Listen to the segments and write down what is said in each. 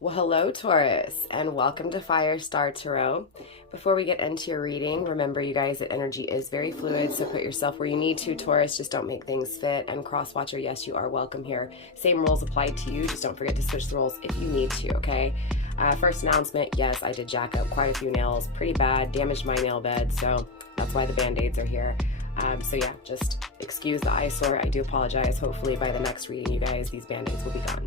Well, hello, Taurus, and welcome to Firestarpassion. Before we get into your reading, remember, you guys, that energy is very fluid, so put yourself where you need to, Taurus. Just don't make things fit. And cross-watcher, yes, you are welcome here. Same rules applied to you. Just don't forget to switch the roles if you need to, okay? First announcement, yes, I did jack up quite a few nails. Pretty bad. Damaged my nail bed, so that's why the Band-Aids are here. So yeah, just excuse the eyesore. I do apologize. Hopefully by the next reading, you guys, these Band-Aids will be gone.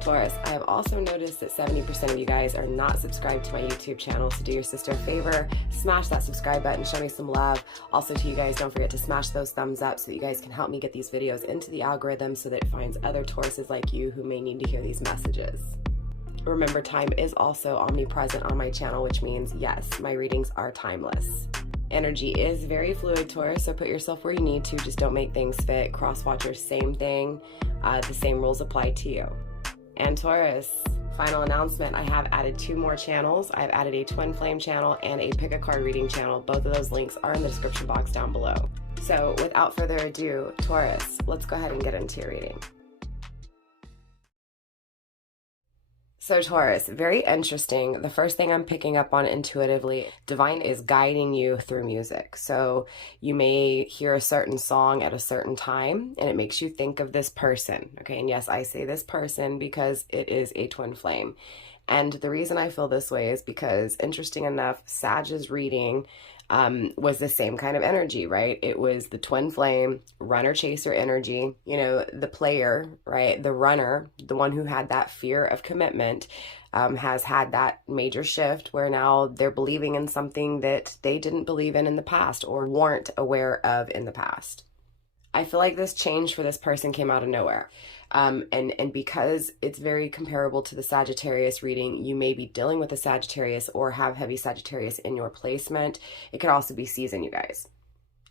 Taurus, I have also noticed that 70% of you guys are not subscribed to my YouTube channel, so do your sister a favor, smash that subscribe button, show me some love. Also to you guys, don't forget to smash those thumbs up so that you guys can help me get these videos into the algorithm so that it finds other Tauruses like you who may need to hear these messages. Remember, time is also omnipresent on my channel, which means, yes, my readings are timeless. Energy is very fluid, Taurus, so put yourself where you need to. Just don't make things fit. Cross-watcher, same thing. The same rules apply to you. And Taurus, final announcement, I have added 2 more channels. I've added a twin flame channel and a pick a card reading channel. Both of those links are in the description box down below. So without further ado, Taurus, let's go ahead and get into your reading. So Taurus, very interesting. The first thing I'm picking up on intuitively, Divine is guiding you through music. So you may hear a certain song at a certain time and it makes you think of this person. Okay, and yes, I say this person because it is a twin flame. And the reason I feel this way is because, interesting enough, Sag's reading was the same kind of energy, right? It was the twin flame, runner chaser energy, you know, the player, right? The runner, the one who had that fear of commitment, has had that major shift where now they're believing in something that they didn't believe in the past or weren't aware of in the past. I feel like this change for this person came out of nowhere. And because it's very comparable to the Sagittarius reading, you may be dealing with a Sagittarius or have heavy Sagittarius in your placement. It could also be season, you guys.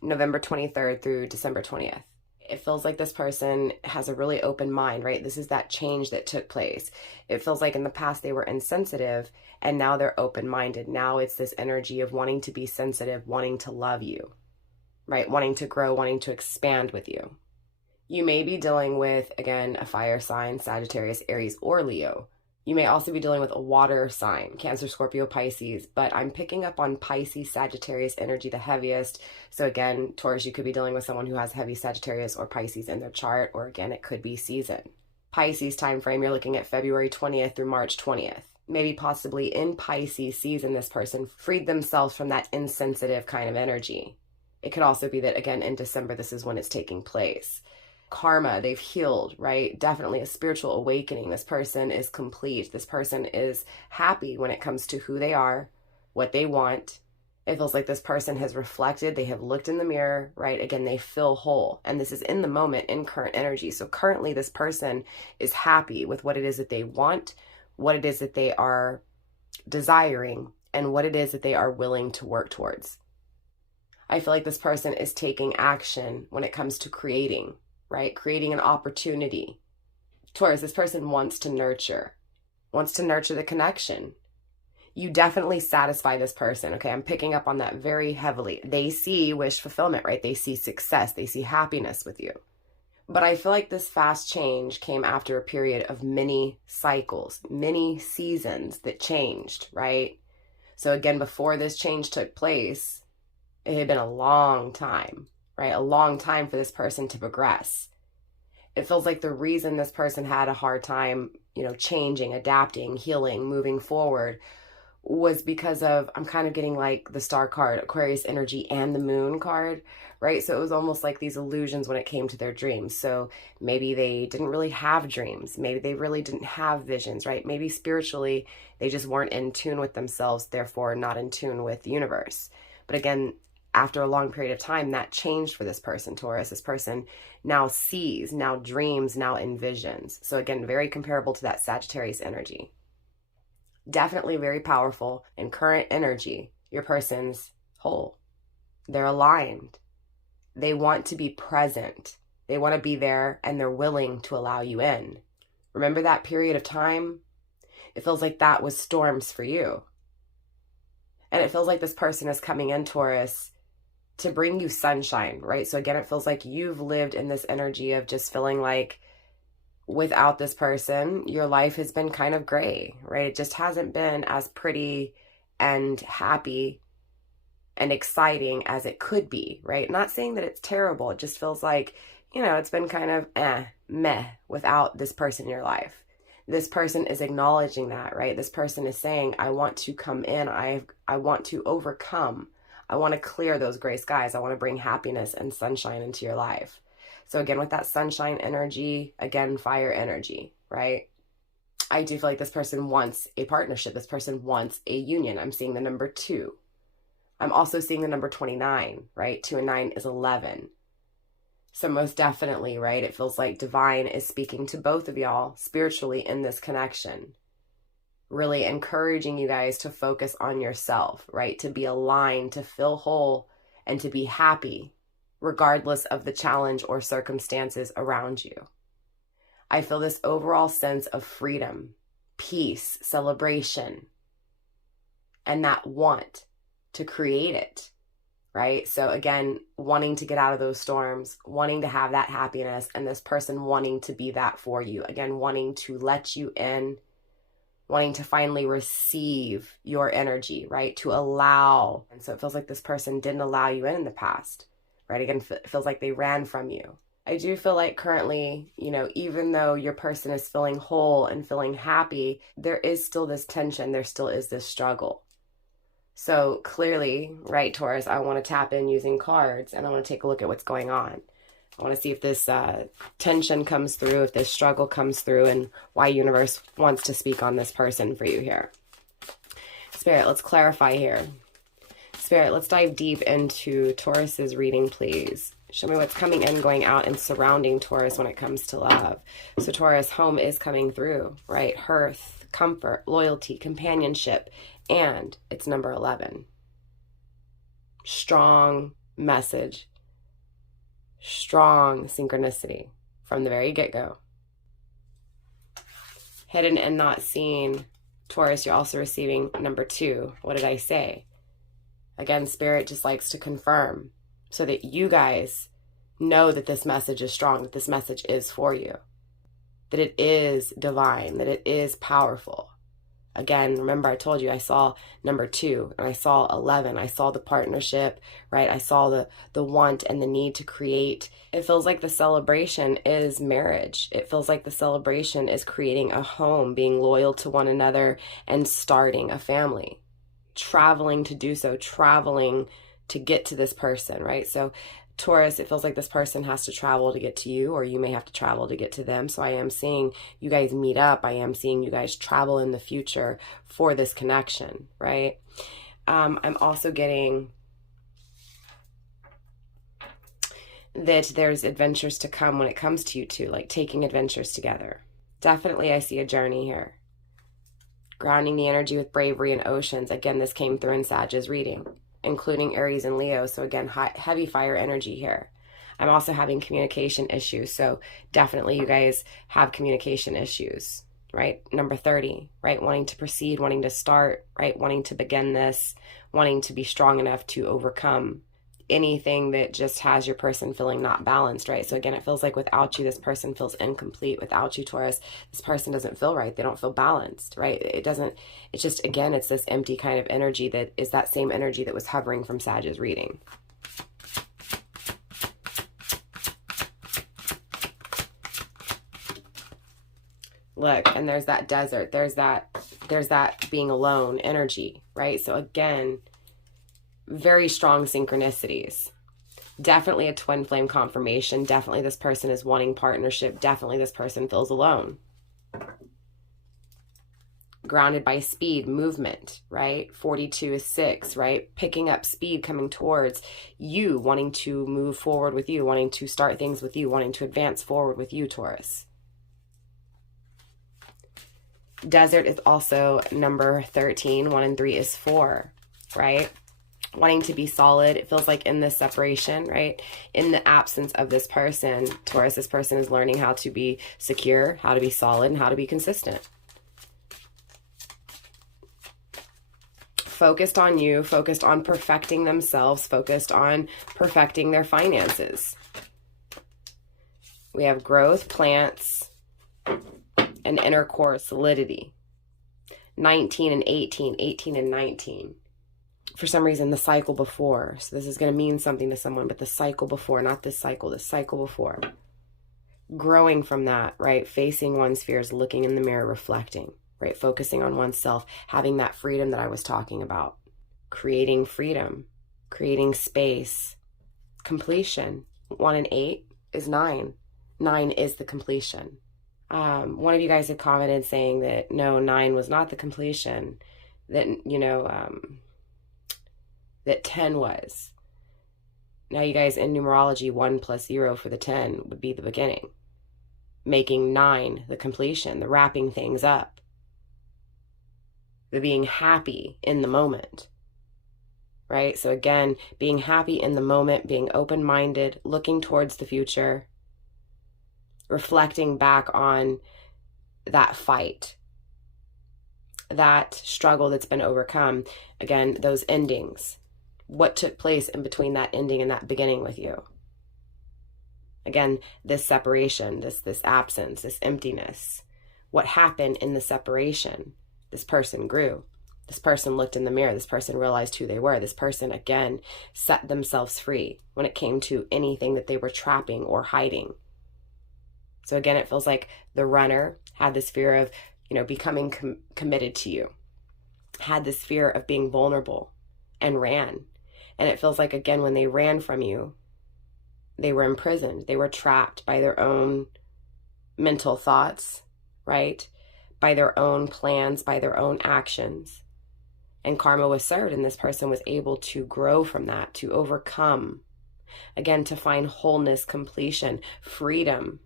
November 23rd through December 20th. It feels like this person has a really open mind, right? This is that change that took place. It feels like in the past they were insensitive and now they're open-minded. Now it's this energy of wanting to be sensitive, wanting to love you, right? Wanting to grow, wanting to expand with you. You may be dealing with, again, a fire sign, Sagittarius, Aries, or Leo. You may also be dealing with a water sign, Cancer, Scorpio, Pisces, but I'm picking up on Pisces, Sagittarius energy the heaviest. So again, Taurus, you could be dealing with someone who has heavy Sagittarius or Pisces in their chart, or again, it could be season. Pisces time frame, you're looking at February 20th through March 20th. Maybe possibly in Pisces season, this person freed themselves from that insensitive kind of energy. It could also be that, again, in December, this is when it's taking place. Karma, they've healed, right? Definitely a spiritual awakening. This person is complete. This person is happy when it comes to who they are, what they want. It feels like this person has reflected. They have looked in the mirror, right? Again, they feel whole. And this is in the moment, in current energy. So currently, this person is happy with what it is that they want, what it is that they are desiring, and what it is that they are willing to work towards. I feel like this person is taking action when it comes to creating, right? Creating an opportunity. Taurus, this person wants to nurture the connection. You definitely satisfy this person, okay? I'm picking up on that very heavily. They see wish fulfillment, right? They see success. They see happiness with you. But I feel like this fast change came after a period of many cycles, many seasons that changed, right? So again, before this change took place, it had been a long time, right? A long time for this person to progress. It feels like the reason this person had a hard time, you know, changing, adapting, healing, moving forward was because of, I'm kind of getting like the star card, Aquarius energy, and the moon card, right? So it was almost like these illusions when it came to their dreams. So maybe they didn't really have dreams. Maybe they really didn't have visions, right? Maybe spiritually, they just weren't in tune with themselves, therefore not in tune with the universe. But again, after a long period of time, that changed for this person, Taurus. This person now sees, now dreams, now envisions. So again, very comparable to that Sagittarius energy. Definitely very powerful. In current energy, your person's whole. They're aligned. They want to be present. They want to be there and they're willing to allow you in. Remember that period of time? It feels like that was storms for you. And it feels like this person is coming in, Taurus, to bring you sunshine, right? So again, it feels like you've lived in this energy of just feeling like without this person, your life has been kind of gray, right? It just hasn't been as pretty and happy and exciting as it could be, right? Not saying that it's terrible. It just feels like, you know, it's been kind of meh without this person in your life. This person is acknowledging that, right? This person is saying, I want to come in. I want to overcome. I want to clear those gray skies. I want to bring happiness and sunshine into your life. So again, with that sunshine energy, again, fire energy, right? I do feel like this person wants a partnership. This person wants a union. I'm seeing the number 2. I'm also seeing the number 29, right? 2 and 9 is 11. So most definitely, right? It feels like divine is speaking to both of y'all spiritually in this connection. Really encouraging you guys to focus on yourself, right? To be aligned, to feel whole, and to be happy, regardless of the challenge or circumstances around you. I feel this overall sense of freedom, peace, celebration, and that want to create it, right? So again, wanting to get out of those storms, wanting to have that happiness, and this person wanting to be that for you. Again, wanting to let you in, wanting to finally receive your energy, right? To allow. And so it feels like this person didn't allow you in the past, right? Again, it feels like they ran from you. I do feel like currently, you know, even though your person is feeling whole and feeling happy, there is still this tension. There still is this struggle. So clearly, right, Taurus, I want to tap in using cards, and I want to take a look at what's going on. I want to see if this tension comes through, if this struggle comes through, and why universe wants to speak on this person for you here. Spirit, let's clarify here. Spirit, let's dive deep into Taurus's reading, please. Show me what's coming in, going out, and surrounding Taurus when it comes to love. So Taurus, home is coming through, right? Hearth, comfort, loyalty, companionship, and it's number 11. Strong message. Strong synchronicity from the very get-go. Hidden and not seen. Taurus, you're also receiving number 2. What did I say? Again, Spirit just likes to confirm so that you guys know that this message is strong, that this message is for you, that it is divine, that it is powerful. Again, remember I told you I saw number 2 and I saw 11. I saw the partnership, right? I saw the want and the need to create. It feels like the celebration is marriage. It feels like the celebration is creating a home, being loyal to one another, and starting a family. Traveling to do so, traveling to get to this person, right? So Taurus, it feels like this person has to travel to get to you, or you may have to travel to get to them. So I am seeing you guys meet up. I am seeing you guys travel in the future for this connection, right? I'm also getting that there's adventures to come when it comes to you two, like taking adventures together. Definitely I see a journey here. Grounding the energy with bravery and oceans. Again, this came through in Sag's reading, including Aries and Leo. So again, heavy fire energy here. I'm also having communication issues. So definitely you guys have communication issues, right? Number 30, right? Wanting to proceed, wanting to start, right? Wanting to begin this, wanting to be strong enough to overcome anything that just has your person feeling not balanced, right? So again, it feels like without you, this person feels incomplete. Without you, Taurus, this person doesn't feel right. They don't feel balanced, right? It's just, again, it's this empty kind of energy that is that same energy that was hovering from Sag's reading. Look, and there's that desert. There's that being alone energy, right? So again, very strong synchronicities. Definitely a twin flame confirmation. Definitely this person is wanting partnership. Definitely this person feels alone. Grounded by speed, movement, right? 42 is 6, right? Picking up speed, coming towards you, wanting to move forward with you, wanting to start things with you, wanting to advance forward with you, Taurus. Desert is also number 13. 1 and 3 is 4, right? Wanting to be solid. It feels like in this separation, right? In the absence of this person, Taurus, this person is learning how to be secure, how to be solid, and how to be consistent. Focused on you, focused on perfecting themselves, focused on perfecting their finances. We have growth, plants, an inner core solidity. 19 and 18, 18 and 19. For some reason, the cycle before. So this is going to mean something to someone, but the cycle before, not this cycle, the cycle before. Growing from that, right? Facing one's fears, looking in the mirror, reflecting, right? Focusing on oneself, having that freedom that I was talking about. Creating freedom, creating space, completion. 1 and 8 is 9. 9 is the completion. One of you guys had commented saying that no, 9 was not the completion, that, that 10 was. Now you guys, in numerology, 1 plus 0 for the 10 would be the beginning, making 9 the completion, the wrapping things up, the being happy in the moment, right? So again, being happy in the moment, being open-minded, looking towards the future, reflecting back on that fight, that struggle that's been overcome. Again, those endings, what took place in between that ending and that beginning with you. Again, this separation, this absence, this emptiness, what happened in the separation. This person grew. This person looked in the mirror. This person realized who they were. This person, again, set themselves free when it came to anything that they were trapping or hiding. So again, it feels like the runner had this fear of, becoming committed to you, had this fear of being vulnerable, and ran. And it feels like, again, when they ran from you, they were imprisoned. They were trapped by their own mental thoughts, right? By their own plans, by their own actions. And karma was served, and this person was able to grow from that, to overcome, again, to find wholeness, completion, freedom,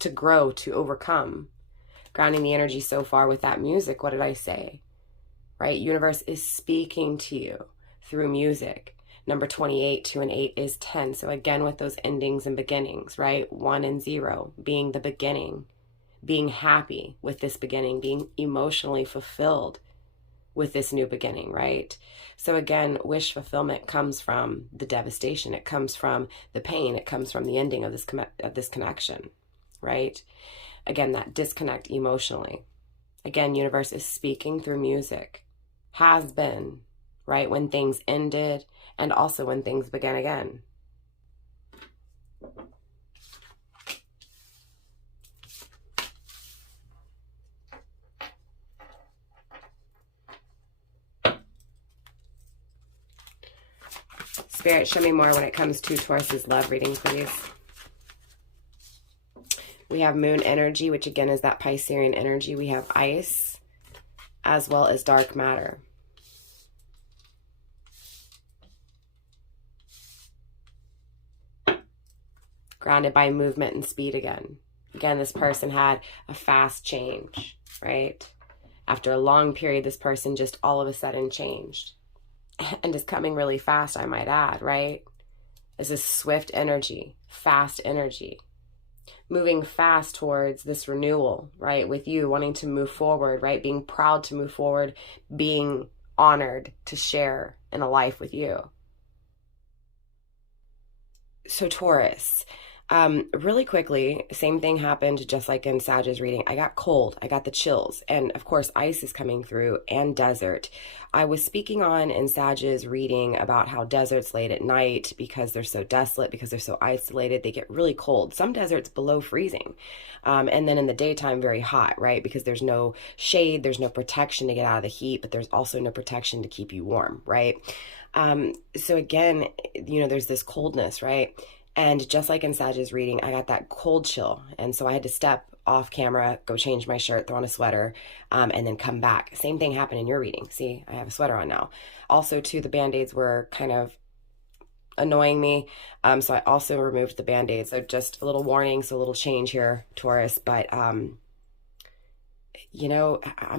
to grow, to overcome. Grounding the energy so far with that music, what did I say? Right? Universe is speaking to you through music. Number 28, 2 and 8 is 10. So again, with those endings and beginnings, right? 1 and 0 being the beginning, being happy with this beginning, being emotionally fulfilled with this new beginning, right? So again, wish fulfillment comes from the devastation. It comes from the pain. It comes from the ending of this connection, right? Again, that disconnect emotionally. Again, universe is speaking through music. Has been, right? When things ended and also when things began again. Spirit, show me more when it comes to Taurus's love reading, please. We have moon energy, which again is that Piscean energy. We have ice, as well as dark matter. Grounded by movement and speed again. Again, this person had a fast change, right? After a long period, this person just all of a sudden changed. And is coming really fast, I might add, right? This is swift energy, fast energy. Moving fast towards this renewal, right? With you wanting to move forward, right? Being proud to move forward, being honored to share in a life with you. So Taurus, really quickly, same thing happened just like in Sag's reading. I got cold, I got the chills, and of course ice is coming through and desert. I was speaking on in Sag's reading about how deserts late at night, because they're so desolate, because they're so isolated, they get really cold. Some deserts below freezing, and then in the daytime very hot, right? Because there's no shade, there's no protection to get out of the heat, but there's also no protection to keep you warm, right? So again, there's this coldness, right? And just like in Sag's reading, I got that cold chill. And so I had to step off camera, go change my shirt, throw on a sweater, and then come back. Same thing happened in your reading. See, I have a sweater on now. Also, too, the Band-Aids were kind of annoying me. So I also removed the Band-Aids. So just a little warning, so a little change here, Taurus. But, I'm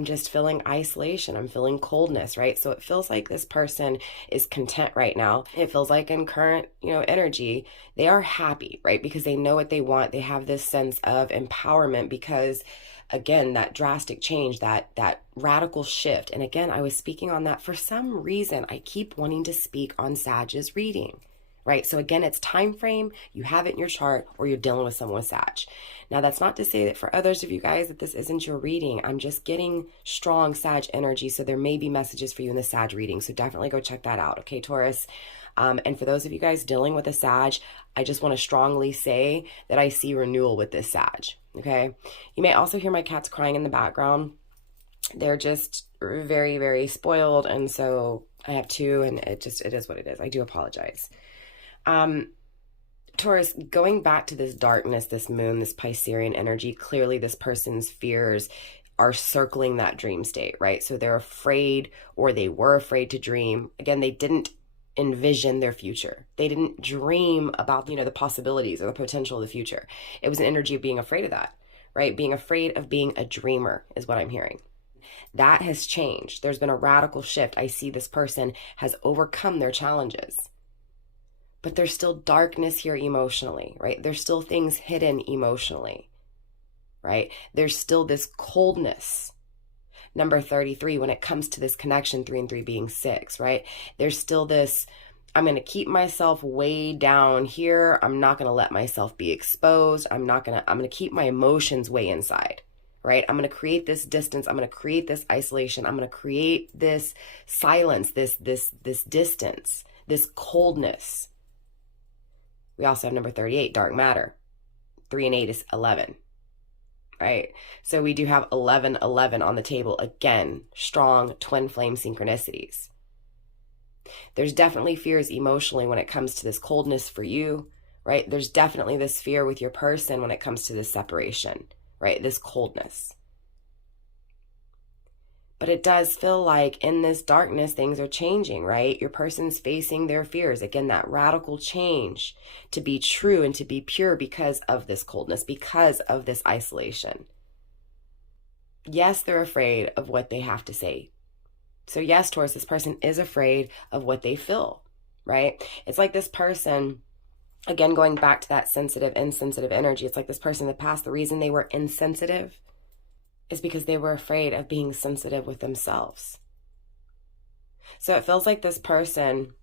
just feeling isolation. I'm feeling coldness, right? So it feels like this person is content right now. It feels like in current, energy, they are happy, right? Because they know what they want. They have this sense of empowerment because, again, that drastic change, that radical shift. And again, I was speaking on that. For some reason, I keep wanting to speak on Sag's reading. right? So again, it's time frame, you have it in your chart, or you're dealing with someone with Sag. Now, that's not to say that for others of you guys that this isn't your reading. I'm just getting strong Sag energy, so there may be messages for you in the Sag reading. So definitely go check that out, okay, Taurus? And for those of you guys dealing with a Sag, I just want to strongly say that I see renewal with this Sag, okay? You may also hear my cats crying in the background. They're just very, very spoiled, and so I have two, and it is what it is. I do apologize. Taurus, going back to this darkness, this moon, this Piscean energy, clearly this person's fears are circling that dream state, right? So they're afraid, or they were afraid to dream. Again, they didn't envision their future. They didn't dream about, the possibilities or the potential of the future. It was an energy of being afraid of that, right? Being afraid of being a dreamer is what I'm hearing. That has changed. There's been a radical shift. I see this person has overcome their challenges. But there's still darkness here emotionally, right? There's still things hidden emotionally, right? There's still this coldness. Number 33, when it comes to this connection, 3 and 3 being 6, right? There's still this, I'm going to keep myself way down here. I'm not going to let myself be exposed. I'm going to keep my emotions way inside, right? I'm going to create this distance. I'm going to create this isolation. I'm going to create this silence, this distance, this coldness. We also have number 38, dark matter. 3 and 8 is 11, right? So we do have 11, 11 on the table. Again, strong twin flame synchronicities. There's definitely fears emotionally when it comes to this coldness for you, right? There's definitely this fear with your person when it comes to this separation, right? This coldness. But it does feel like in this darkness, things are changing, right? Your person's facing their fears. Again, that radical change to be true and to be pure because of this coldness, because of this isolation. Yes, they're afraid of what they have to say. So yes, Taurus, this person is afraid of what they feel, right? It's like this person, again, going back to that sensitive, insensitive energy. It's like this person in the past, the reason they were insensitive is because they were afraid of being sensitive with themselves. So it feels like this person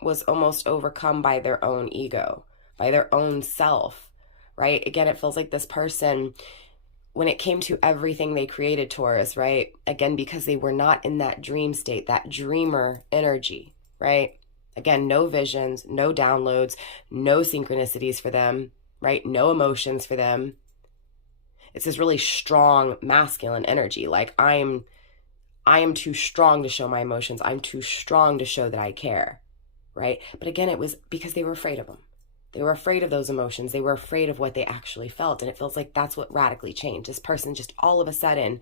was almost overcome by their own ego, by their own self, right? Again, it feels like this person, when it came to everything they created, Taurus, right? Again, because they were not in that dream state, that dreamer energy, right? Again, no visions, no downloads, no synchronicities for them, right? No emotions for them. It's this really strong masculine energy. Like I am too strong to show my emotions. I'm too strong to show that I care, right? But again, it was because they were afraid of them. They were afraid of those emotions. They were afraid of what they actually felt. And it feels like that's what radically changed. This person just all of a sudden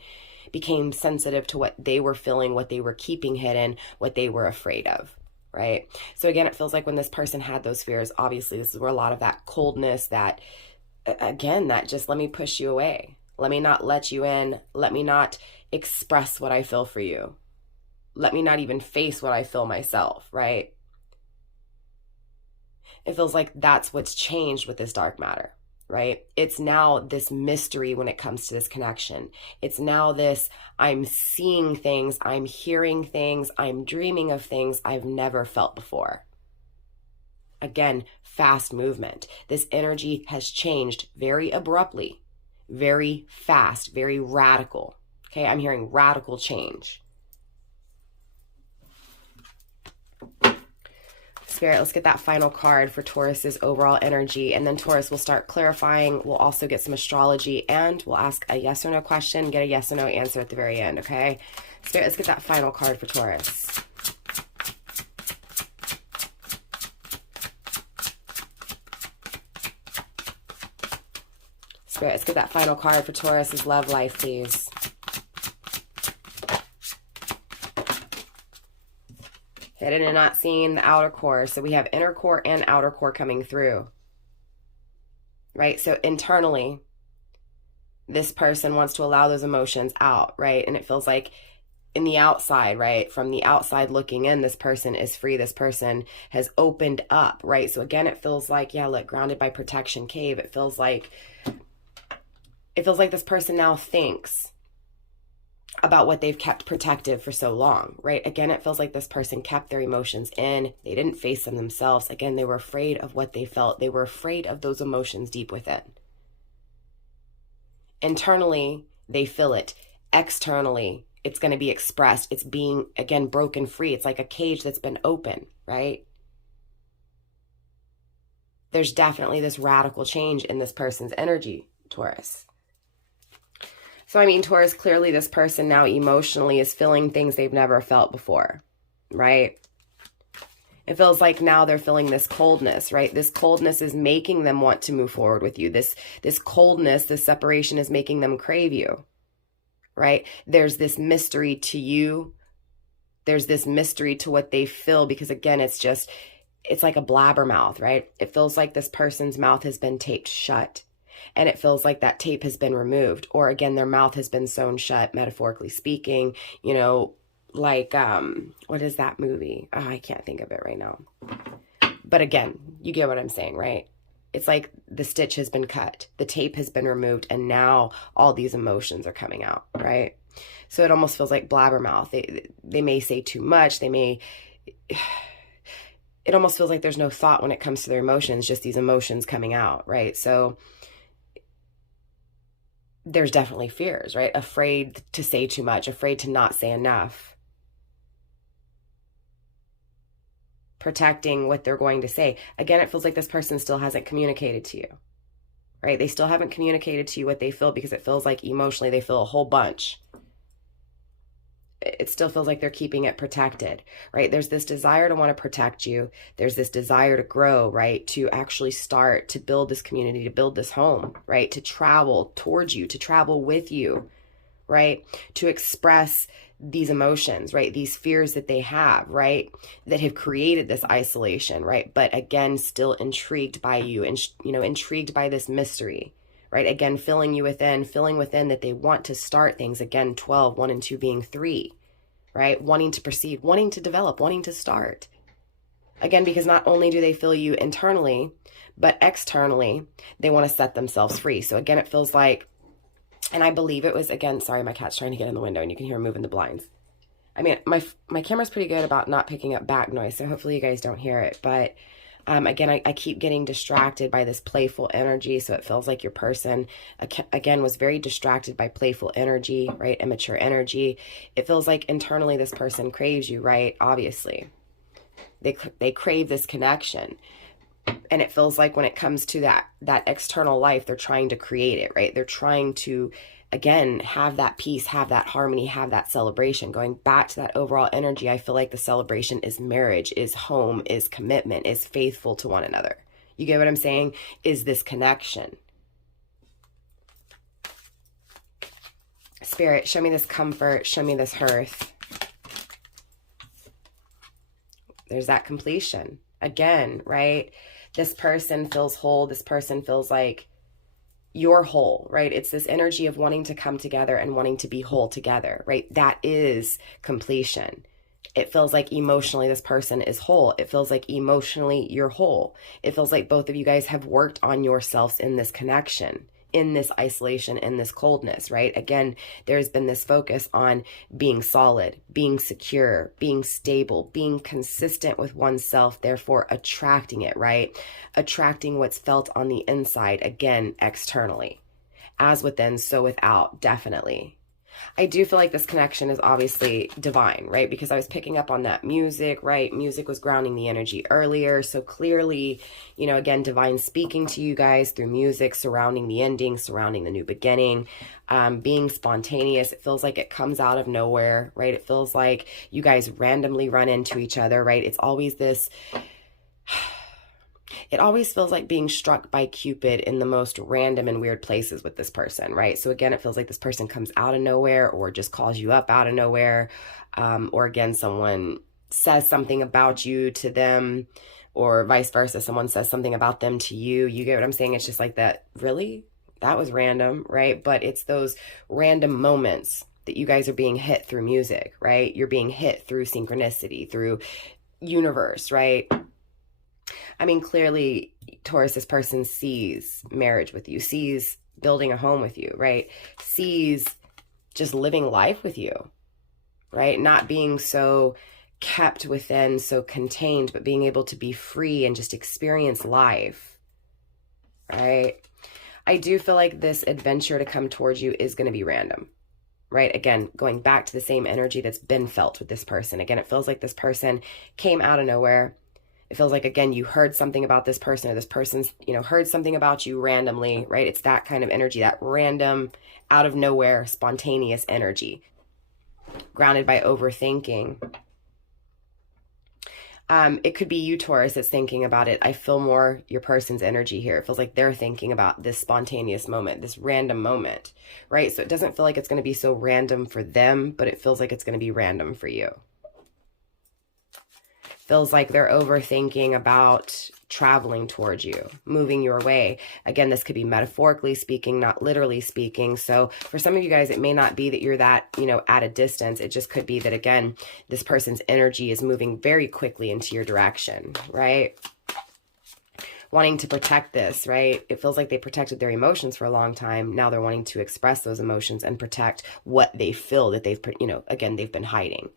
became sensitive to what they were feeling, what they were keeping hidden, what they were afraid of, right? So again, it feels like when this person had those fears, obviously this is where a lot of that coldness, that again, that just let me push you away. Let me not let you in. Let me not express what I feel for you. Let me not even face what I feel myself, right? It feels like that's what's changed with this dark matter, right? It's now this mystery when it comes to this connection. It's now this, I'm seeing things, I'm hearing things, I'm dreaming of things I've never felt before. Again, fast movement. This energy has changed very abruptly, very fast, very radical. Okay, I'm hearing radical change. Spirit, let's get that final card for Taurus's overall energy, and then Taurus will start clarifying. We'll also get some astrology, and we'll ask a yes or no question, get a yes or no answer at the very end, okay? Spirit, let's get that final card for Taurus. Spirit, let's get that final card for Taurus's love life, please. Hidden and not seen, the outer core. So we have inner core and outer core coming through, right? So internally, this person wants to allow those emotions out, right? And it feels like in the outside, right? From the outside looking in, this person is free. This person has opened up, right? So again, it feels like, yeah, look, grounded by protection cave. It feels like this person now thinks about what they've kept protective for so long, right? Again, it feels like this person kept their emotions in. They didn't face them themselves. Again, they were afraid of what they felt. They were afraid of those emotions deep within. Internally, they feel it. Externally, it's going to be expressed. It's being, again, broken free. It's like a cage that's been open, right? There's definitely this radical change in this person's energy, Taurus. So, I mean, Taurus, clearly this person now emotionally is feeling things they've never felt before, right? It feels like now they're feeling this coldness, right? This coldness is making them want to move forward with you. This coldness, this separation is making them crave you, right? There's this mystery to you. There's this mystery to what they feel, because again, it's like a blabbermouth, right? It feels like this person's mouth has been taped shut, and it feels like that tape has been removed, or again, their mouth has been sewn shut, metaphorically speaking, you know, like, what is that movie? Oh, I can't think of it right now. But again, you get what I'm saying, right? It's like the stitch has been cut, the tape has been removed, and now all these emotions are coming out, right? So it almost feels like blabbermouth. They may say too much. It almost feels like there's no thought when it comes to their emotions, just these emotions coming out, right? So there's definitely fears, right? Afraid to say too much, afraid to not say enough. Protecting what they're going to say. Again, it feels like this person still hasn't communicated to you, right? They still haven't communicated to you what they feel, because it feels like emotionally they feel a whole bunch. It still feels like they're keeping it protected, right? There's this desire to want to protect you. There's this desire to grow, right? To actually start to build this community, to build this home, right? To travel towards you, to travel with you, right? To express these emotions, right? These fears that they have, right? That have created this isolation, right? But again, still intrigued by you, and, you know, intrigued by this mystery, right? Again, filling within that they want to start things. Again, 12, 1 and 2 being 3, right? Wanting to proceed, wanting to develop, wanting to start. Again, because not only do they feel you internally, but externally, they want to set themselves free. So again, it feels like, and I believe it was, again, sorry, my cat's trying to get in the window and you can hear him moving the blinds. I mean, my camera's pretty good about not picking up back noise, so hopefully you guys don't hear it. But again, I keep getting distracted by this playful energy. So it feels like your person, again, was very distracted by playful energy, right? Immature energy. It feels like internally this person craves you, right? Obviously. They crave this connection. And it feels like when it comes to that external life, they're trying to create it, right? They're trying to, again, have that peace, have that harmony, have that celebration. Going back to that overall energy, I feel like the celebration is marriage, is home, is commitment, is faithful to one another. You get what I'm saying? Is this connection. Spirit, show me this comfort, show me this hearth. There's that completion. Again, right? This person feels whole. This person feels like you're whole, right? It's this energy of wanting to come together and wanting to be whole together, right? That is completion. It feels like emotionally this person is whole. It feels like emotionally you're whole. It feels like both of you guys have worked on yourselves in this connection, in this isolation, in this coldness, right? Again, there's been this focus on being solid, being secure, being stable, being consistent with oneself, therefore attracting it, right? Attracting what's felt on the inside, again, externally. As within, so without, definitely. I do feel like this connection is obviously divine, right? Because I was picking up on that music, right? Music was grounding the energy earlier. So clearly, you know, again, divine speaking to you guys through music, surrounding the ending, surrounding the new beginning, being spontaneous. It feels like it comes out of nowhere, right? It feels like you guys randomly run into each other, right? It's always this... It always feels like being struck by Cupid in the most random and weird places with this person, right? So again, it feels like this person comes out of nowhere or just calls you up out of nowhere. Or again, someone says something about you to them, or vice versa. Someone says something about them to you. You get what I'm saying? It's just like that. Really? That was random, right? But it's those random moments that you guys are being hit through music, right? You're being hit through synchronicity, through universe, right? I mean, clearly, Taurus, this person sees marriage with you, sees building a home with you, right? Sees just living life with you, right? Not being so kept within, so contained, but being able to be free and just experience life, right? I do feel like this adventure to come towards you is going to be random, right? Again, going back to the same energy that's been felt with this person. Again, it feels like this person came out of nowhere. It feels like, again, you heard something about this person, or this person's, heard something about you randomly, right? It's that kind of energy, that random, out of nowhere, spontaneous energy, grounded by overthinking. It could be you, Taurus, that's thinking about it. I feel more your person's energy here. It feels like they're thinking about this spontaneous moment, this random moment, right? So it doesn't feel like it's going to be so random for them, but it feels like it's going to be random for you. Feels like they're overthinking about traveling towards you, moving your way. Again, this could be metaphorically speaking, not literally speaking. So for some of you guys, it may not be that you're that, at a distance. It just could be that, again, this person's energy is moving very quickly into your direction, right? Wanting to protect this, right? It feels like they protected their emotions for a long time. Now they're wanting to express those emotions and protect what they feel that they've, again, they've been hiding.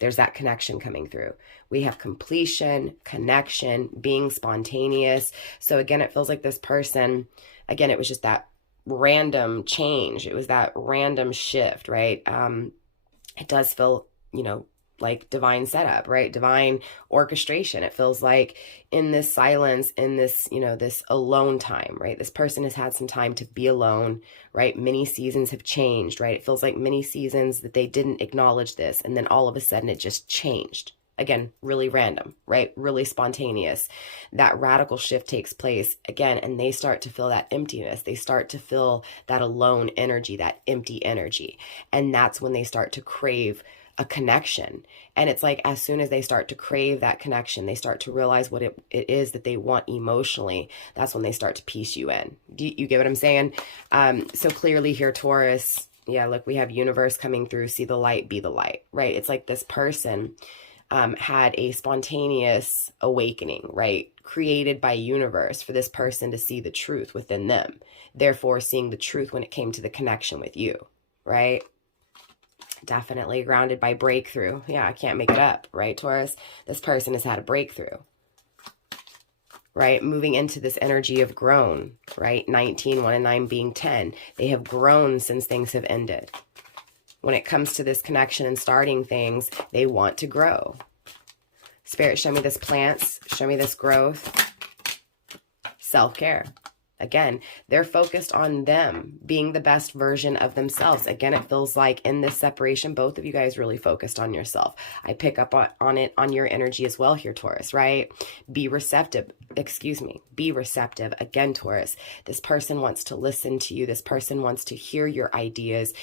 There's that connection coming through. We have completion, connection, being spontaneous. So again, it feels like this person, again, it was just that random change. It was that random shift, right? It does feel, like divine setup, right? Divine orchestration. It feels like in this silence, in this, this alone time, right? This person has had some time to be alone, right? Many seasons have changed, right? It feels like many seasons that they didn't acknowledge this. And then all of a sudden it just changed. Again, really random, right? Really spontaneous. That radical shift takes place again, and they start to feel that emptiness. They start to feel that alone energy, that empty energy. And that's when they start to crave a connection. And it's like, as soon as they start to crave that connection, they start to realize what it is that they want emotionally. That's when they start to piece you in. Do you get what I'm saying? So clearly here, Taurus, yeah, look, we have universe coming through. See the light, be the light, right? It's like this person had a spontaneous awakening, right? Created by universe for this person to see the truth within them. Therefore, seeing the truth when it came to the connection with you, right? Definitely grounded by breakthrough. Yeah, I can't make it up, right, Taurus? This person has had a breakthrough, right? Moving into this energy of grown, right? 19, 1 and 9 being 10. They have grown since things have ended. When it comes to this connection and starting things, they want to grow. Spirit, show me this plants. Show me this growth. Self-care. Again, they're focused on them being the best version of themselves. Again, it feels like in this separation, both of you guys really focused on yourself. I pick up on it, on your energy as well here, Taurus, right? Be receptive. Be receptive. Again, Taurus, this person wants to listen to you. This person wants to hear your ideas,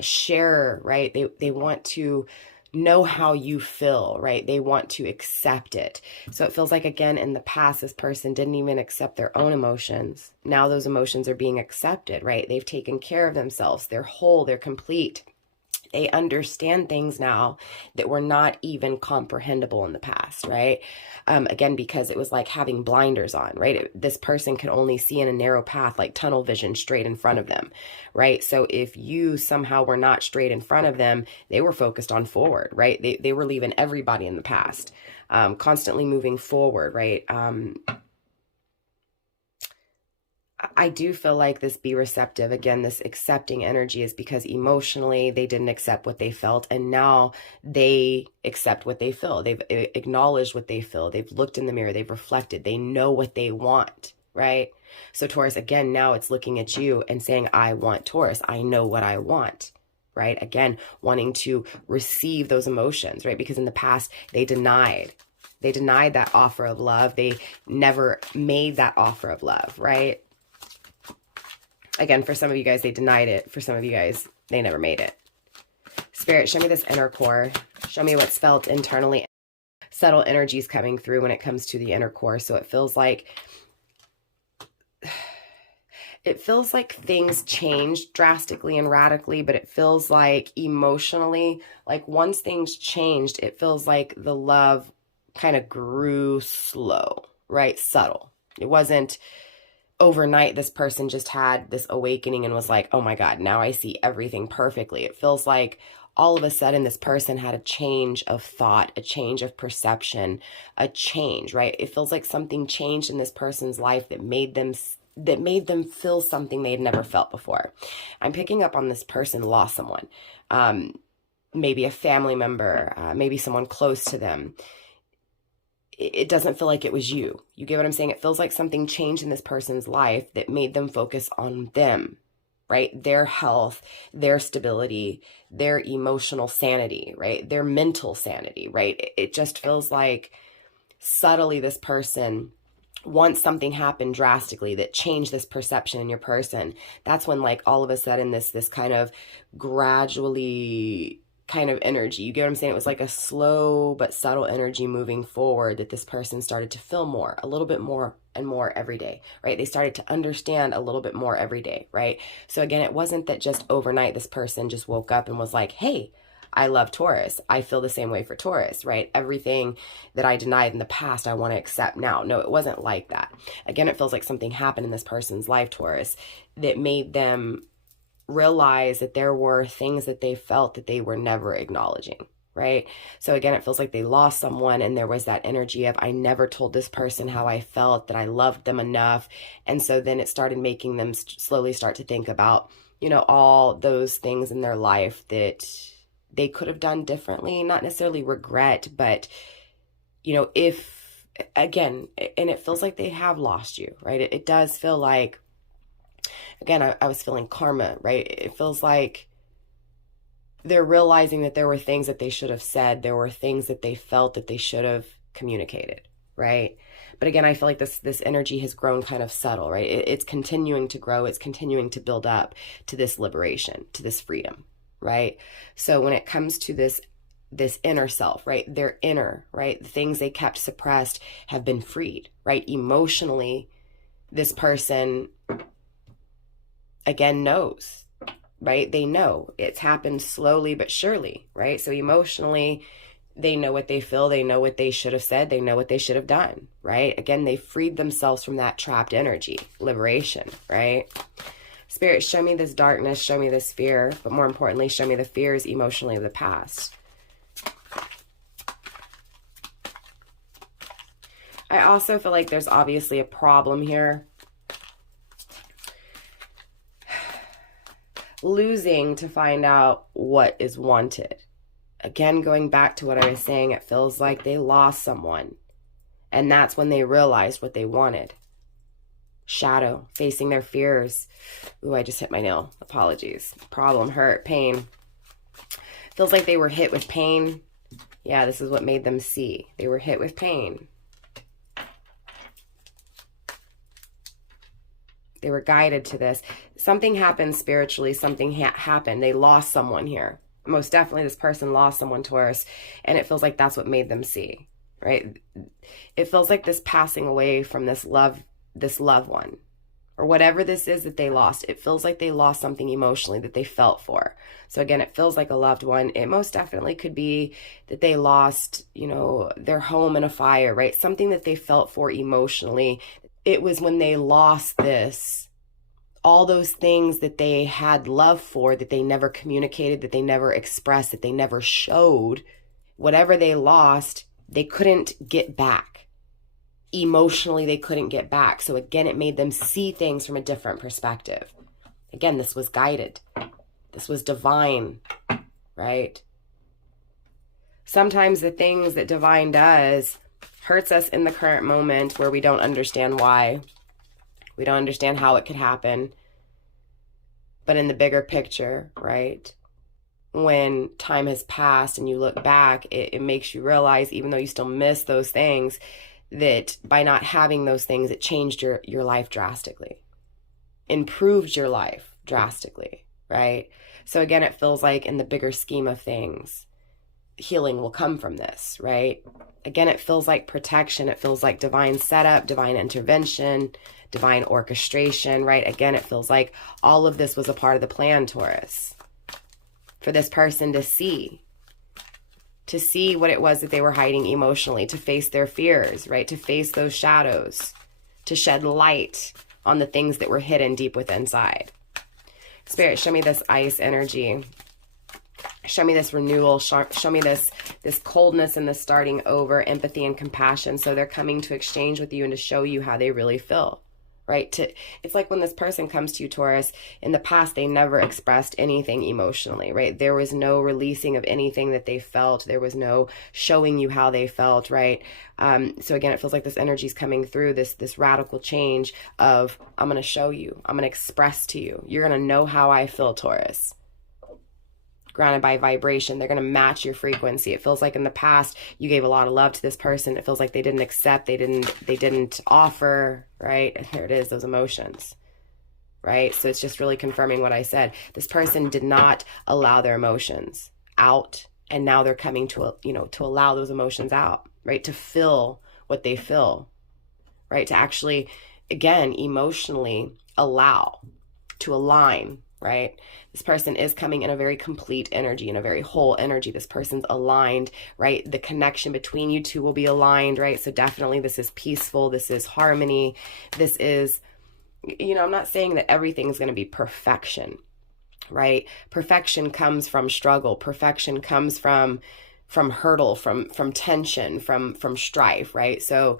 share, right? They want to know how you feel, right? They want to accept it. So it feels like, again, in the past, this person didn't even accept their own emotions. Now those emotions are being accepted, right? They've taken care of themselves. They're whole, they're complete. They understand things now that were not even comprehensible in the past, right? Again, because it was like having blinders on, right? This person could only see in a narrow path, like tunnel vision straight in front of them, right? So if you somehow were not straight in front of them, they were focused on forward, right? They were leaving everybody in the past, constantly moving forward, right? I do feel like this be receptive, again, this accepting energy is because emotionally they didn't accept what they felt, and now they accept what they feel. They've acknowledged what they feel. They've looked in the mirror. They've reflected. They know what they want, right? So Taurus, again, now it's looking at you and saying, I want Taurus. I know what I want, right? Again, wanting to receive those emotions, right? Because in the past, they denied that offer of love. They never made that offer of love, right? Again, for some of you guys, they denied it. For some of you guys, they never made it. Spirit, show me this inner core. Show me what's felt internally. Subtle energies coming through when it comes to the inner core. So it feels like things changed drastically and radically, but it feels like emotionally, like once things changed, it feels like the love kind of grew slow, right? Subtle. It wasn't overnight this person just had this awakening and was like, oh my God, now I see everything perfectly. It feels like all of a sudden this person had a change of thought, a change of perception, a change, right? It feels like something changed in this person's life that made them feel something they'd never felt before. I'm picking up on this person lost someone, maybe a family member, maybe someone close to them. It doesn't feel like it was you. You get what I'm saying? It feels like something changed in this person's life that made them focus on them, right? Their health, their stability, their emotional sanity, right? Their mental sanity, right? It just feels like subtly this person, once something happened drastically that changed this perception in your person, that's when like all of a sudden this kind of gradually kind of energy, you get what I'm saying? It was like a slow but subtle energy moving forward that this person started to feel more, a little bit more and more every day, right? They started to understand a little bit more every day, right? So again, it wasn't that just overnight this person just woke up and was like, hey, I love Taurus. I feel the same way for Taurus, right? Everything that I denied in the past, I want to accept now. No, it wasn't like that. Again, it feels like something happened in this person's life, Taurus, that made them realize that there were things that they felt that they were never acknowledging, right? So again, it feels like they lost someone and there was that energy of, I never told this person how I felt, that I loved them enough. And so then it started making them slowly start to think about, you know, all those things in their life that they could have done differently, not necessarily regret, but, you know, if, again, and it feels like they have lost you, right? It does feel like, again, I was feeling karma, right? It feels like they're realizing that there were things that they should have said. There were things that they felt that they should have communicated, right? But again, I feel like this energy has grown kind of subtle, right? It's continuing to grow. It's continuing to build up to this liberation, to this freedom, right? So when it comes to this inner self, right? Their inner, right? The things they kept suppressed have been freed, right? Emotionally, this person, again, knows, right? They know it's happened slowly but surely, right? So emotionally, they know what they feel. They know what they should have said. They know what they should have done, right? Again, they freed themselves from that trapped energy, liberation, right? Spirit, show me this darkness, show me this fear, but more importantly, show me the fears emotionally of the past. I also feel like there's obviously a problem here. Losing to find out what is wanted. Again, going back to what I was saying, it feels like they lost someone. And that's when they realized what they wanted. Shadow, facing their fears. Ooh, I just hit my nail. Apologies. Problem, hurt, pain. Feels like they were hit with pain. Yeah, this is what made them see. They were hit with pain. They were guided to this. Something happened spiritually. Something happened. They lost someone here. Most definitely this person lost someone, Taurus. And it feels like that's what made them see, right? It feels like this passing away from this loved one, or whatever this is that they lost. It feels like they lost something emotionally that they felt for. So again, it feels like a loved one. It most definitely could be that they lost, you know, their home in a fire, right? Something that they felt for emotionally. It was when they lost this, all those things that they had love for, that they never communicated, that they never expressed, that they never showed, whatever they lost, they couldn't get back. Emotionally, they couldn't get back. So again, it made them see things from a different perspective. Again, this was guided. This was divine, right? Sometimes the things that divine does hurts us in the current moment where we don't understand why. We don't understand how it could happen. But in the bigger picture, right? When time has passed and you look back, it makes you realize, even though you still miss those things, that by not having those things, it changed your life drastically. Improved your life drastically, right? So again, it feels like in the bigger scheme of things, healing will come from this, right? Again, it feels like protection. It feels like divine setup, divine intervention, divine orchestration, right? Again, it feels like all of this was a part of the plan, Taurus. For this person to see what it was that they were hiding emotionally, to face their fears, right? To face those shadows, to shed light on the things that were hidden deep within inside. Spirit, show me this ice energy. Show me this renewal. Show me this coldness and this starting over, empathy and compassion. So they're coming to exchange with you and to show you how they really feel, right? It's like when this person comes to you, Taurus, in the past, they never expressed anything emotionally, right? There was no releasing of anything that they felt. There was no showing you how they felt, right? So again, it feels like this energy is coming through, this radical change of, I'm going to show you, I'm going to express to you. You're going to know how I feel, Taurus. Grounded by vibration, they're going to match your frequency. It feels like in the past you gave a lot of love to this person. It feels like they didn't accept, they didn't offer, right? And there it is, those emotions, right? So it's just really confirming what I said. This person did not allow their emotions out, and now they're coming to allow those emotions out, right? To feel what they feel, right? To actually, again, emotionally allow, to align, right? This person is coming in a very complete energy, in a very whole energy. This person's aligned, right? The connection between you two will be aligned, right? So definitely this is peaceful. This is harmony. This is, I'm not saying that everything's going to be perfection, right? Perfection comes from struggle. Perfection comes from hurdle, from tension, from strife, right? So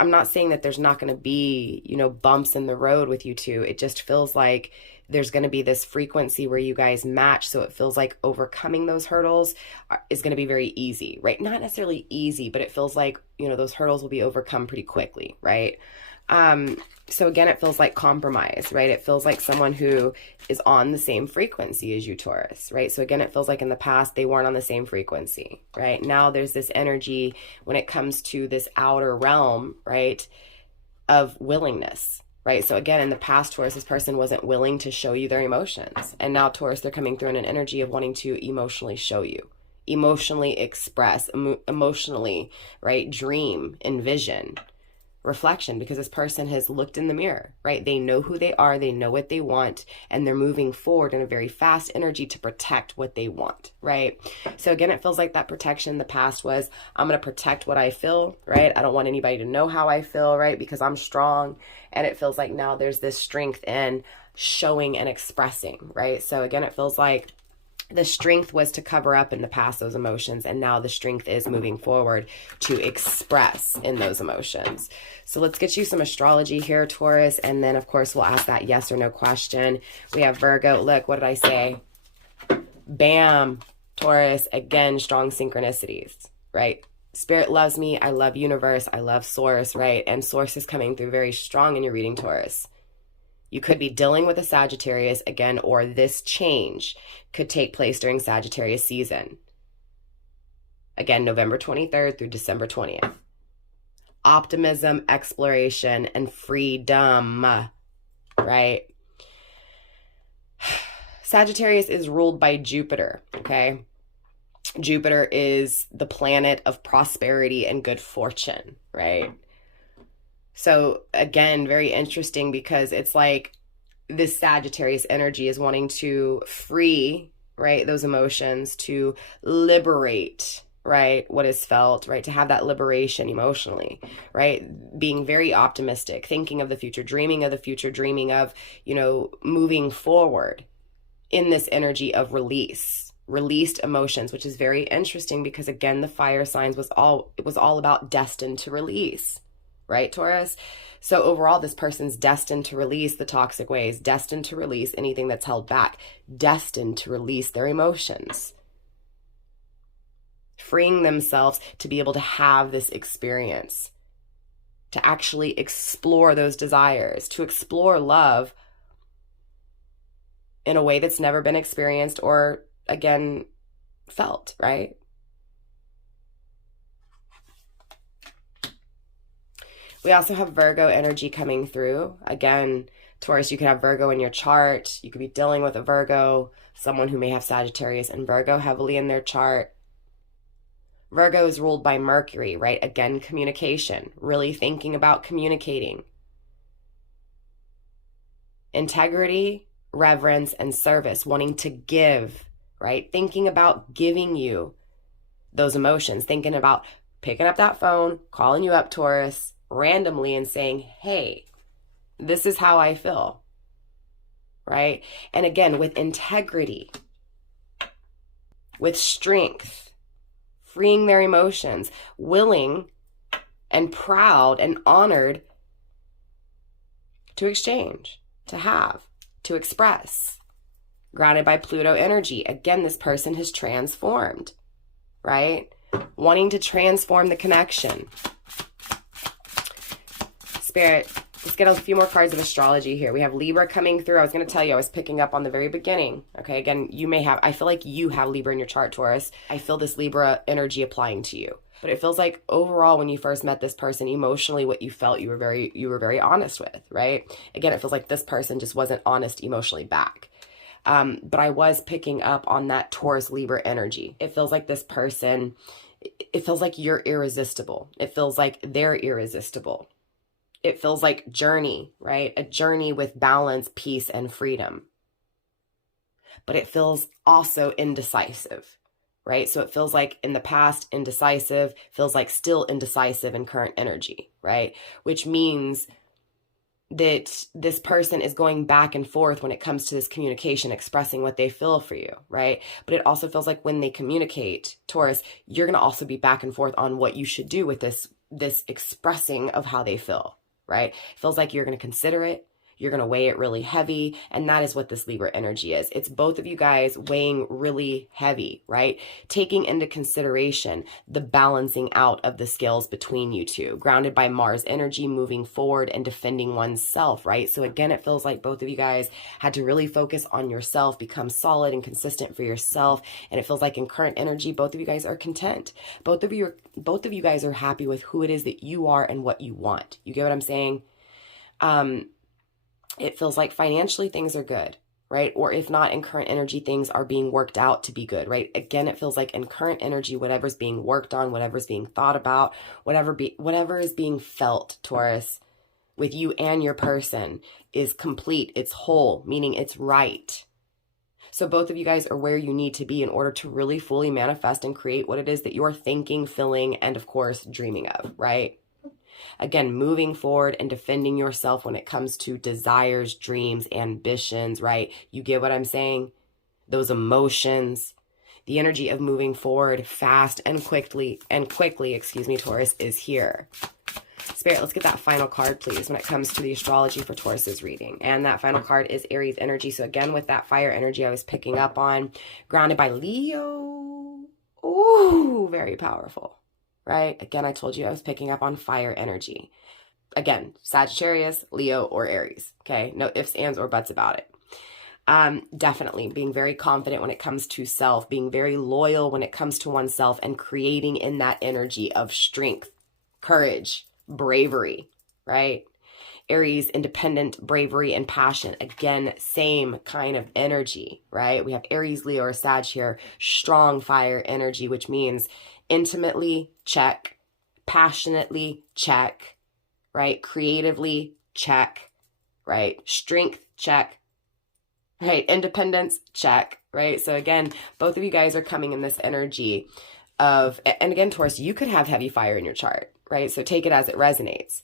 I'm not saying that there's not going to be, bumps in the road with you two. It just feels like there's going to be this frequency where you guys match. So it feels like overcoming those hurdles is going to be very easy, right? Not necessarily easy, but it feels like, those hurdles will be overcome pretty quickly, right? So again, it feels like compromise, right? It feels like someone who is on the same frequency as you, Taurus, right? So again, it feels like in the past, they weren't on the same frequency, right? Now there's this energy when it comes to this outer realm, right, of willingness, right? So again, in the past, Taurus, this person wasn't willing to show you their emotions. And now, Taurus, they're coming through in an energy of wanting to emotionally show you, emotionally express, emotionally, right? Dream, envision, reflection, because this person has looked in the mirror, right? They know who they are, they know what they want, and they're moving forward in a very fast energy to protect what they want, right? So again, it feels like that protection in the past was, I'm going to protect what I feel, right? I don't want anybody to know how I feel, right? Because I'm strong. And it feels like now there's this strength in showing and expressing, right? So again, it feels like the strength was to cover up in the past those emotions, and now the strength is moving forward to express in those emotions. So let's get you some astrology here, Taurus, and then of course we'll ask that yes or no question. We have Virgo. Look, what did I say? Bam, Taurus, again, strong synchronicities, right? Spirit loves me, I love universe, I love source, right? And source is coming through very strong in your reading, Taurus. You could be dealing with a Sagittarius again, or this change could take place during Sagittarius season. Again, November 23rd through December 20th. Optimism, exploration, and freedom, right? Sagittarius is ruled by Jupiter, okay? Jupiter is the planet of prosperity and good fortune, right? So again, very interesting, because it's like this Sagittarius energy is wanting to free, right, those emotions, to liberate, right, what is felt, right, to have that liberation emotionally, right, being very optimistic, thinking of the future, dreaming of, moving forward in this energy of released emotions, which is very interesting because again, the fire signs was all about destined to release. Right, Taurus? So overall, this person's destined to release the toxic ways, destined to release anything that's held back, destined to release their emotions, freeing themselves to be able to have this experience, to actually explore those desires, to explore love in a way that's never been experienced or, again, felt, right? We also have Virgo energy coming through. Again, Taurus, you could have Virgo in your chart. You could be dealing with a Virgo, someone who may have Sagittarius and Virgo heavily in their chart. Virgo is ruled by Mercury, right? Again, communication, really thinking about communicating. Integrity, reverence, and service, wanting to give, right? Thinking about giving you those emotions, thinking about picking up that phone, calling you up, Taurus, randomly and saying, hey, This is how I feel, right? And again, with integrity, with strength, freeing their emotions, willing and proud and honored to exchange, to have, to express. Grounded by Pluto energy. Again, this person has transformed, right? Wanting to transform the connection. Spirit, let's get a few more cards of astrology here. We have Libra coming through. I was going to tell you, I was picking up on the very beginning. Okay, again, you may have, I feel like you have Libra in your chart, Taurus. I feel this Libra energy applying to you. But it feels like overall, when you first met this person, emotionally, what you felt, you were very honest with, right? Again, it feels like this person just wasn't honest emotionally back. But I was picking up on that Taurus Libra energy. It feels like this person, it feels like you're irresistible. It feels like they're irresistible. It feels like journey, right? A journey with balance, peace, and freedom. But it feels also indecisive, right? So it feels like in the past, indecisive, feels like still indecisive in current energy, right? Which means that this person is going back and forth when it comes to this communication, expressing what they feel for you, right? But it also feels like when they communicate, Taurus, you're going to also be back and forth on what you should do with this expressing of how they feel, right? It feels like you're going to consider it. You're going to weigh it really heavy. And that is what this Libra energy is. It's both of you guys weighing really heavy, right? Taking into consideration the balancing out of the scales between you two, grounded by Mars energy, moving forward and defending oneself, right? So again, it feels like both of you guys had to really focus on yourself, become solid and consistent for yourself. And it feels like in current energy, both of you guys are content. Both of you guys are happy with who it is that you are and what you want. You get what I'm saying? It feels like financially things are good, right? Or if not, in current energy, things are being worked out to be good, right? Again, it feels like in current energy, whatever's being worked on, whatever's being thought about, whatever is being felt, Taurus, with you and your person is complete. It's whole, meaning it's right. So both of you guys are where you need to be in order to really fully manifest and create what it is that you're thinking, feeling, and of course, dreaming of, right? Again, moving forward and defending yourself when it comes to desires, dreams, ambitions, right? You get what I'm saying? Those emotions, the energy of moving forward fast and quickly, Taurus, is here. Spirit, let's get that final card, please, when it comes to the astrology for Taurus's reading. And that final card is Aries energy. So again, with that fire energy I was picking up on, grounded by Leo. Ooh, very powerful. Right? Again, I told you I was picking up on fire energy. Again, Sagittarius, Leo, or Aries. Okay? No ifs, ands, or buts about it. Definitely being very confident when it comes to self, being very loyal when it comes to oneself, and creating in that energy of strength, courage, bravery, right? Aries, independent, bravery, and passion. Again, same kind of energy, right? We have Aries, Leo, or Sag here. Strong fire energy, which means intimately, check. Passionately, check. Right? Creatively, check. Right? Strength, check. Right? Independence, check. Right? So again, both of you guys are coming in this energy of, and again, Taurus, you could have heavy fire in your chart, right? So take it as it resonates.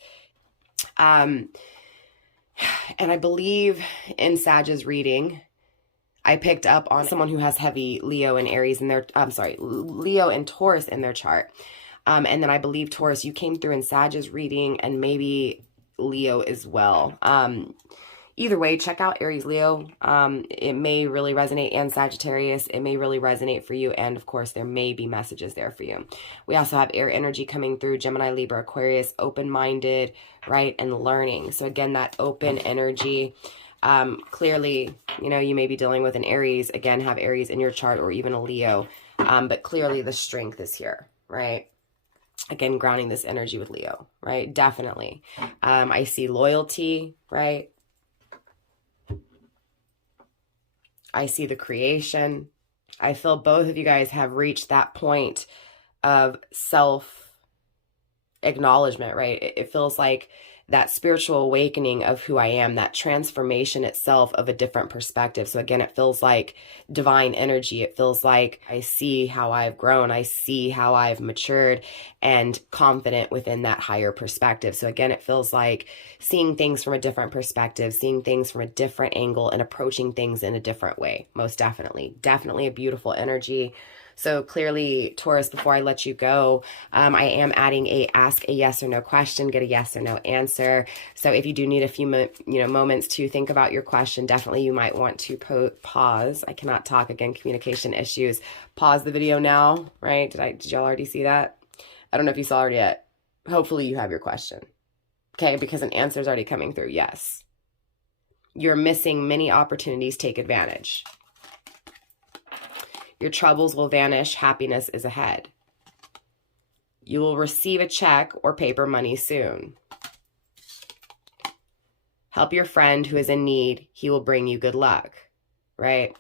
And I believe in Sag's reading, I picked up on someone who has heavy Leo and Aries in their, Leo and Taurus in their chart. And then I believe, Taurus, you came through in Sag's reading and maybe Leo as well. Either way, check out Aries, Leo. It may really resonate, and Sagittarius. It may really resonate for you. And of course, there may be messages there for you. We also have air energy coming through, Gemini, Libra, Aquarius, open-minded, right? And learning. So again, that open energy. Clearly, you know, you may be dealing with an Aries, again, have Aries in your chart, or even a Leo, but clearly the strength is here, right? Again, grounding this energy with Leo, right? Definitely. I see loyalty, right? I see the creation. I feel both of you guys have reached that point of self-acknowledgement, right? It feels like that spiritual awakening of who I am, that transformation itself of a different perspective. So again, it feels like divine energy. It feels like I see how I've grown. I see how I've matured and confident within that higher perspective. So again, it feels like seeing things from a different perspective, seeing things from a different angle, and approaching things in a different way. Most definitely. Definitely a beautiful energy. So clearly, Taurus, before I let you go, I am adding a ask a yes or no question, get a yes or no answer. So if you do need a few moments to think about your question, definitely you might want to pause. I cannot talk again, communication issues. Pause the video now, right? Did y'all already see that? I don't know if you saw it yet. Hopefully you have your question. Okay, because an answer is already coming through. Yes. You're missing many opportunities. Take advantage. Your troubles will vanish. Happiness is ahead. You will receive a check or paper money soon. Help your friend who is in need. He will bring you good luck, right?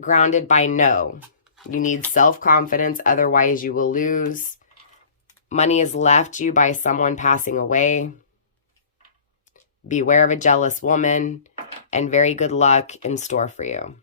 Grounded by no. You need self-confidence, otherwise you will lose. Money is left you by someone passing away. Beware of a jealous woman, and very good luck in store for you.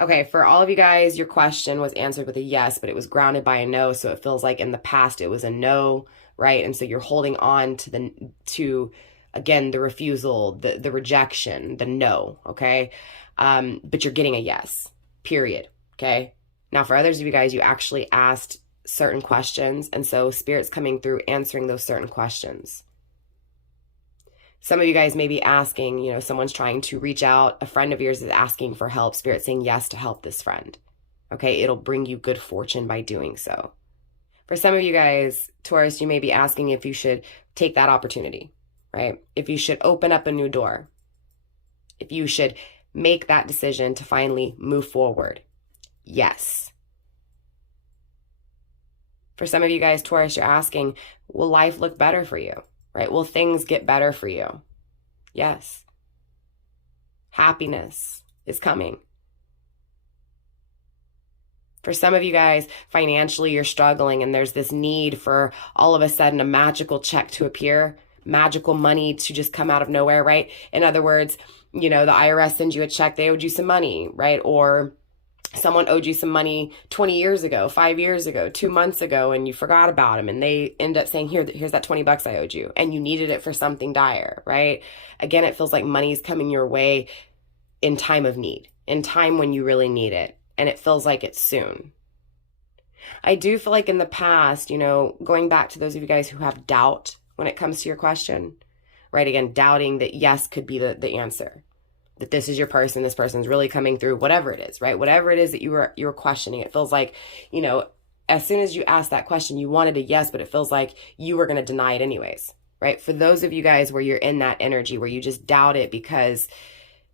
Okay, for all of you guys, your question was answered with a yes, but it was grounded by a no, so it feels like in the past it was a no, right? And so you're holding on to again, the refusal, the rejection, the no, okay? But you're getting a yes, period, okay? Now, for others of you guys, you actually asked certain questions, and so Spirit's coming through answering those certain questions. Some of you guys may be asking, someone's trying to reach out, a friend of yours is asking for help, Spirit saying yes to help this friend. Okay, it'll bring you good fortune by doing so. For some of you guys, Taurus, you may be asking if you should take that opportunity, right? If you should open up a new door. If you should make that decision to finally move forward. Yes. For some of you guys, Taurus, you're asking, will life look better for you? Right? Will things get better for you? Yes. Happiness is coming. For some of you guys, financially, you're struggling and there's this need for all of a sudden a magical check to appear, magical money to just come out of nowhere, right? In other words, the IRS sends you a check, they owed you some money, right? Or someone owed you some money 20 years ago, 5 years ago, 2 months ago, and you forgot about them. And they end up saying, here's that $20 I owed you. And you needed it for something dire, right? Again, it feels like money is coming your way in time of need, in time when you really need it. And it feels like it's soon. I do feel like in the past, going back to those of you guys who have doubt when it comes to your question, right? Again, doubting that yes could be the answer. That this is your person, this person's really coming through, whatever it is, right? Whatever it is that you were questioning, it feels like, as soon as you asked that question, you wanted a yes, but it feels like you were going to deny it anyways, right? For those of you guys where you're in that energy, where you just doubt it because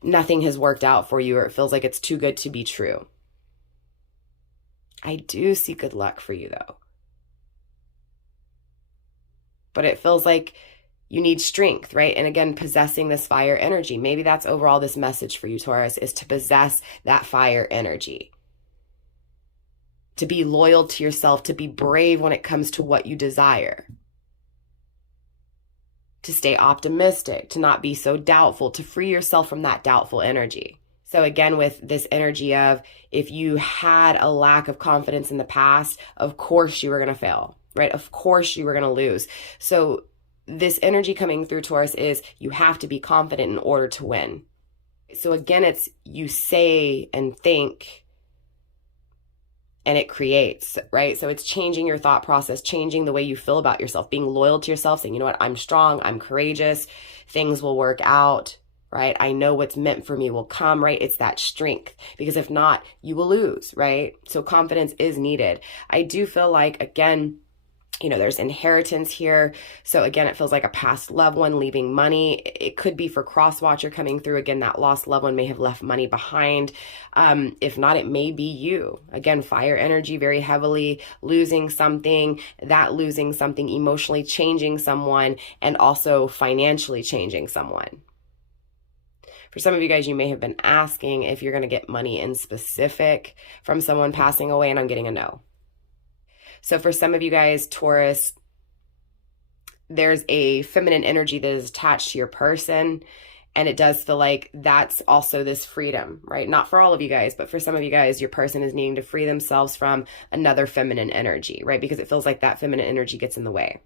nothing has worked out for you, or it feels like it's too good to be true. I do see good luck for you though. But it feels like you need strength, right? And again, possessing this fire energy. Maybe that's overall this message for you, Taurus, is to possess that fire energy. To be loyal to yourself, to be brave when it comes to what you desire. To stay optimistic, to not be so doubtful, to free yourself from that doubtful energy. So again, with this energy of if you had a lack of confidence in the past, of course you were going to fail, right? Of course you were going to lose. So this energy coming through, Taurus, is you have to be confident in order to win. So again, it's you say and think and it creates, right? So it's changing your thought process, changing the way you feel about yourself, being loyal to yourself, saying, you know what, I'm strong, I'm courageous, things will work out, right? I know what's meant for me will come, right? It's that strength, because if not, you will lose, right? So confidence is needed. I do feel like, again, there's inheritance here. So again, it feels like a past loved one leaving money. It could be for cross-watcher coming through. Again, that lost loved one may have left money behind. If not, it may be you. Again, fire energy very heavily, losing something, emotionally changing someone, and also financially changing someone. For some of you guys, you may have been asking if you're going to get money in specific from someone passing away, and I'm getting a no. So for some of you guys, Taurus, there's a feminine energy that is attached to your person, and it does feel like that's also this freedom, right? Not for all of you guys, but for some of you guys, your person is needing to free themselves from another feminine energy, right? Because it feels like that feminine energy gets in the way.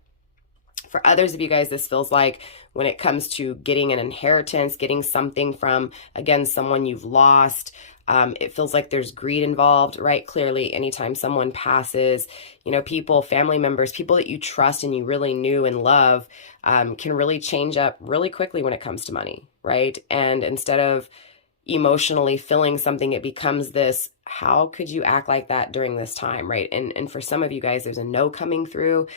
For others of you guys, this feels like when it comes to getting an inheritance, getting something from, again, someone you've lost, it feels like there's greed involved, right? Clearly, anytime someone passes, you know, people, family members, people that you trust and you really knew and love, can really change up really quickly when it comes to money, right? And instead of emotionally feeling something, it becomes this, how could you act like that during this time, right? And for some of you guys, there's a no coming through,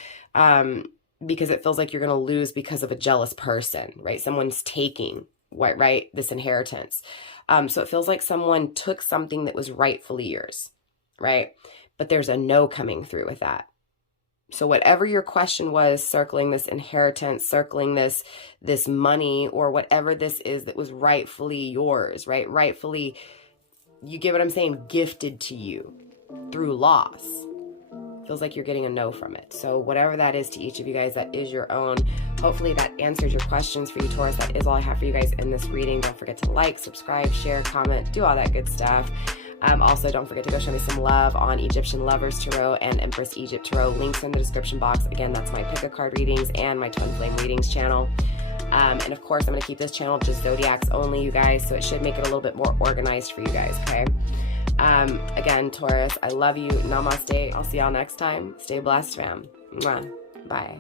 because it feels like you're going to lose because of a jealous person, right? Someone's taking, right? This inheritance. So it feels like someone took something that was rightfully yours, right? But there's a no coming through with that. So whatever your question was, circling this inheritance, circling this money, or whatever this is that was rightfully yours, right? Rightfully, you get what I'm saying, gifted to you through loss. Feels like you're getting a no from it. So whatever that is to each of you guys, that is your own. Hopefully that answers your questions for you, Taurus. That is all I have for you guys in this reading. Don't forget to like, subscribe, share, comment, do all that good stuff. Also, don't forget to go show me some love on Egyptian Lovers Tarot and Empress Egypt Tarot. Links in the description box. Again, that's my pick a card readings and my Twin Flame readings channel. And of course, I'm going to keep this channel just zodiacs only, you guys, so it should make it a little bit more organized for you guys, okay? Again, Taurus, I love you. Namaste. I'll see y'all next time. Stay blessed, fam. Mwah. Bye.